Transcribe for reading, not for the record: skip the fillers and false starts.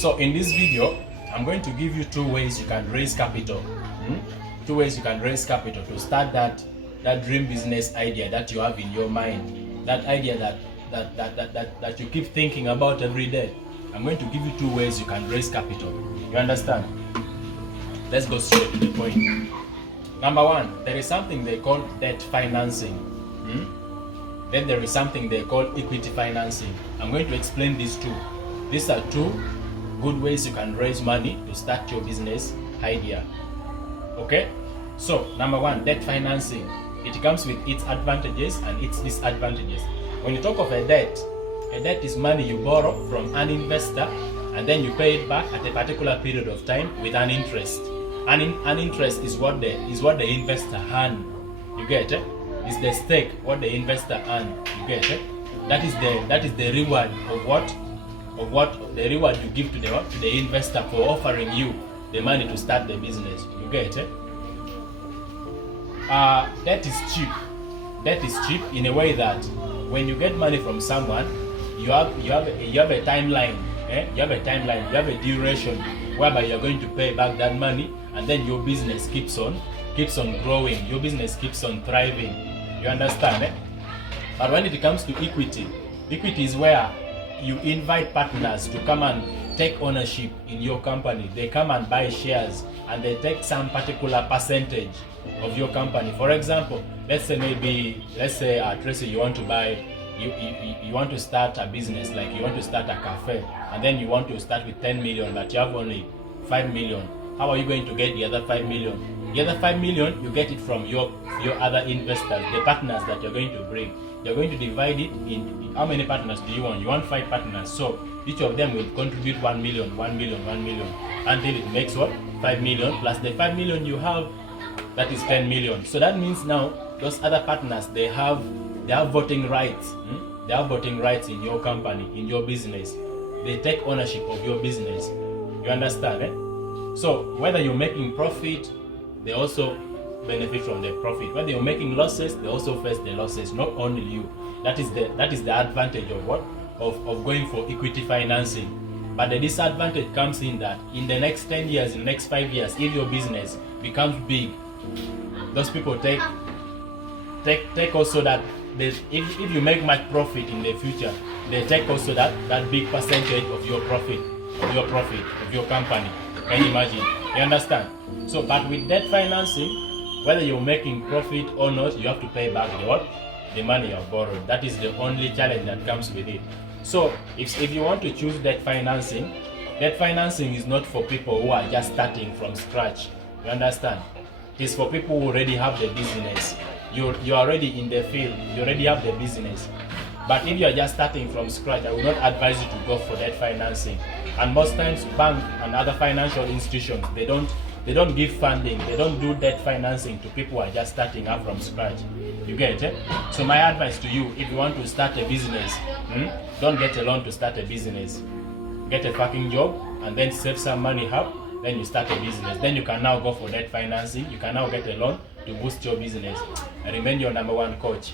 So in this video, I'm going to give you 2 ways you can raise capital. 2 ways you can raise capital to start that dream business idea that you have in your mind, that idea that you keep thinking about every day. I'm going to give you 2 ways you can raise capital. You understand? Let's go straight to the point. Number 1, there is something they call debt financing. Then there is something they call equity financing. I'm going to explain these 2. These are 2 good ways you can raise money to start your business idea. Okay? So, number 1, debt financing. It comes with its advantages and its disadvantages. When you talk of a debt is money you borrow from an investor and then you pay it back at a particular period of time with an interest. An interest is what the investor earn. You get it? It's the stake what the investor earn. You get it? That is the reward of what the reward you give to the investor for offering you the money to start the business. You get it? Debt is cheap. Debt is cheap in a way that when you get money from someone, you have a timeline. You have a timeline. You have a duration whereby you're going to pay back that money, and then your business keeps on growing. Your business keeps on thriving. You understand? But when it comes to equity is where you invite partners to come and take ownership in your company. They come and buy shares and they take some particular percentage of your company. For example, let's say Tracy, you want to buy, you want to start a business, like you want to start a cafe, and then you want to start with 10 million, but you have only 5 million. How are you going to get the other 5 million? The other 5 million, you get it from your other investors, the partners that you're going to bring. You're going to divide it in how many partners do you want? You want 5 partners, so each of them will contribute 1 million, 1 million, 1 million, until it makes what? 5 million plus the 5 million you have, that is 10 million. So that means now those other partners, they have voting rights. They have voting rights in your company, in your business. They take ownership of your business. You understand? So whether you're making profit, they also benefit from the profit. Whether you're making losses, they also face the losses, not only you. That is the advantage of what? Of going for equity financing. But the disadvantage comes in that in the next 10 years, in the next 5 years, if your business becomes big, those people take also that if you make much profit in the future, they take also that big percentage of your profit, of your company. Can you imagine? You understand? So, but with debt financing, whether you're making profit or not, you have to pay back the money you have borrowed. That is the only challenge that comes with it. So, if you want to choose debt financing is not for people who are just starting from scratch. You understand? It is for people who already have the business. You're already in the field. You already have the business. But if you are just starting from scratch, I would not advise you to go for debt financing. And most times, bank and other financial institutions, they don't give funding. They don't do debt financing to people who are just starting up from scratch. You get it? So my advice to you, if you want to start a business, don't get a loan to start a business. Get a fucking job and then save some money up. Then you start a business. Then you can now go for debt financing. You can now get a loan to boost your business. I remain your number 1 coach.